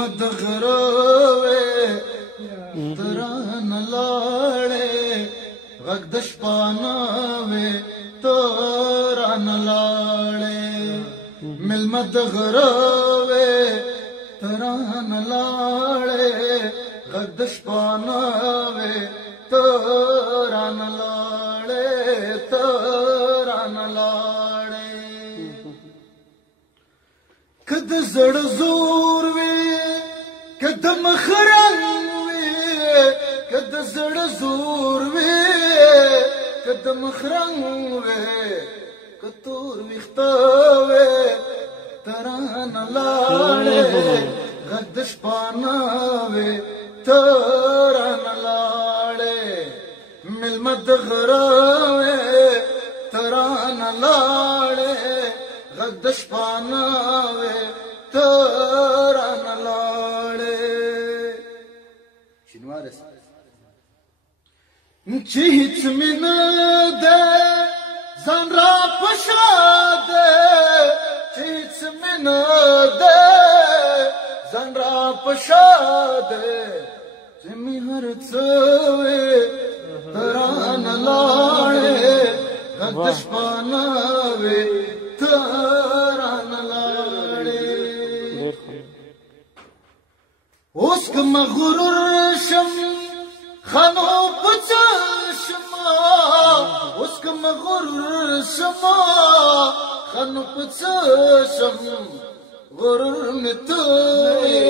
ملمد غروي تران لاړې غږ د شپانوي تران لاړې ملمد غروي تران لاړې غږ د شپانوي تران لاړې تران لاړې کد زړ زور وي کد مخرنګ کد زړ زور وي کد مخرنګ وي کتور وخته وي تران لاړې غد شپانه وي تران لاړې ملمد غروي تران لاړې غد شپانه وي تران لاړې شنوارس چې هیڅ مینه ده ځان را پښاده چې هیڅ مینه ده ځان را پښاده چې می هر څه وي تران لاړې غد شپانه وي تران لاړې اوس که مغرور شم خانو پچا شما اوس که مغرور شما خانو پچا شم غرور می توي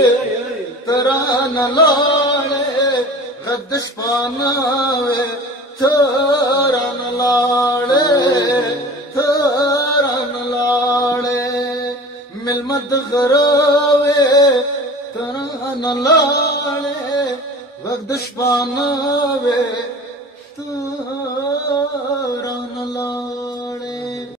تران لاړې غد شپانه وي تران لاړې تران لاړې ملمد غروي تران لاړې غد شپانه وي